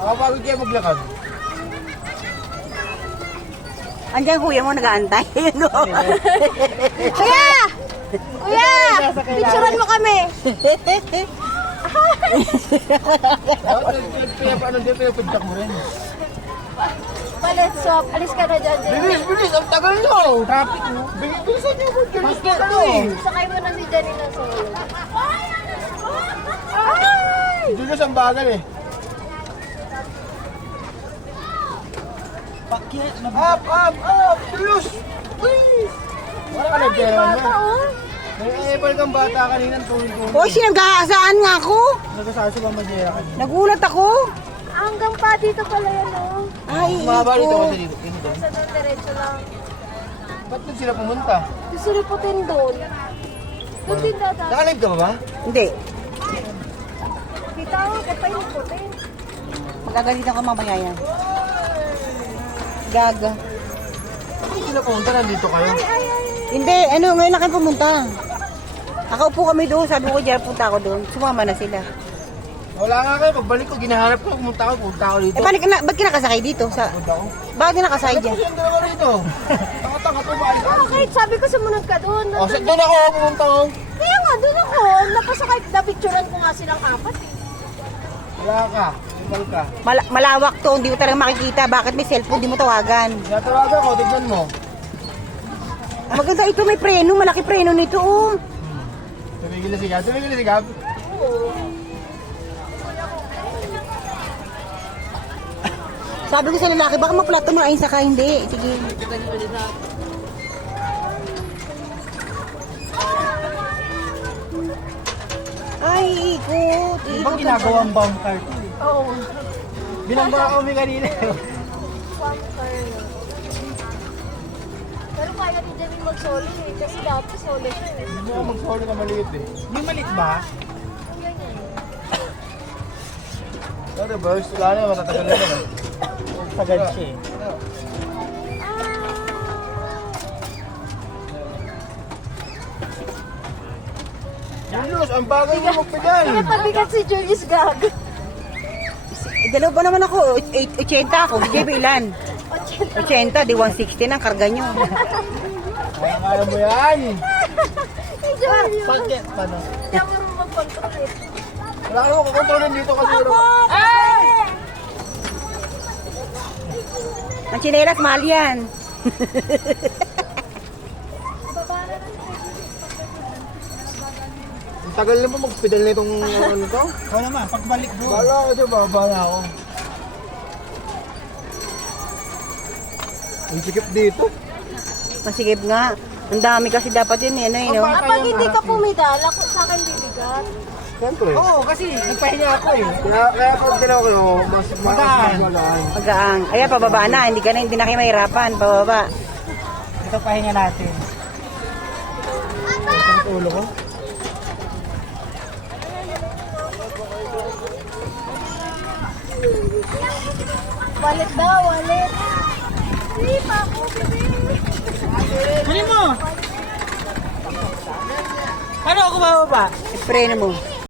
Nakapagod kayo maglakad. Andiyan kuya mo nag-aantay. Kuya! Kuya! Picturean mo kami. Ano dyan, pinapagdak mo rin. Palit swap. Alis ka na dyan, Jenny. Bilis, bilis! Ang tagal nyo! Traffic mo. Bilisan nyo mo dyan. Basta ito eh. Sakay mo na si Jenny ng solo. Julius, ang bagal eh. Up, up, up! Julius! Please! Wala ka nagpera mo. May epal kang bata kanina tuwing-tuwing. Hoy, sinagaasaan nga ako. Nagkasasa ba Majera kanina? Nagulat ako. Hanggang pa dito pala yan, oh. Ay, Mababa dito iko. kasi dito. Ganito. Sa doon, diretso lang. Ba't doon sila pumunta? Gusto riputin doon. Doon din data. Nakalive ka ba ba? Hindi. Kita ko, kapay riputin. Magagalitan ko mamaya yan. Gaga. Bakit sila pumunta? Nandito kayo? Hindi, ano, ngayon na kayo pumunta. Nakaupo kami doon, sabi ko, Jer, punta ako doon. Sumama na sila. Wala nga kayo. Pagbalik ko, ginahanap ko. Pumunta ako dito. Eh, ba't ka nakasakay dito? Pumunta ako. Bakit ka nakasakay dyan? Kasi yung dalawa rito. Tanga-tanga to ba? Kahit sabi ko sumunod ka doon. O, doon ako pumunta ko. Kaya nga, doon ako. Napasakay, napicturean ko nga silang apat eh. Wala ka. Tumal ka. Malawak to, hindi mo talaga makikita. Bakit may cellphone, hindi mo tawagan? Natawagan ko, tignan mo. Maganda ito, may preno, malaki preno nito, oh. Tumigil na si Gab. Tumigil na si Gab. Sabi ko sa lalaki, baka maplato mo na ayun saka hindi. Sige. Ay, ikot. Di ba ginagawang bomb car to eh? Oo. Binangga kami kanina. Pero kaya ni Jenny mag-solo eh. Kasi dati solo siya eh. Hindi mo mag-solo na maliit eh. Yung malit ba? Ganyan. So, reverse. Wala na, matatagal na naman. Sagad siya eh. Julius, ang bagay mo magpedal. Kaya pabigat si Julius Gag. Dalawa pa naman ako, 80 ako. Hindi ba ilan? 80, di 160 na, karga nyo. Kaya mo yan. Bakit? Paano? Hindi ako marunong mag-control eh. Wala ka naman kukontrolin dito kasi. Ay! Ang chinelas, mahal yan. Ang tagal na ba magpedal na itong ano to? Ikaw naman, pagbalik doon. Wala ako dyan, baba na ako. Ang sikip dito. Masigib nga. Ang dami kasi dapat yun, ano yun, no? Kapag hindi ka pumidal, ako sa akin bibigat. Siyempre. Oo, kasi nagpahinga ako eh. Kaya pag ginawa ko, mas Magaan. magaan. Pagaang. Ayan, pababa na. Hindi na kayo mahirapan. Pababa. Ito pahinga natin. Ang ulo ko. Walit daw, walit. Hindi pa ako, bebe. Ano mo? Paano ako bababa? Preno mo.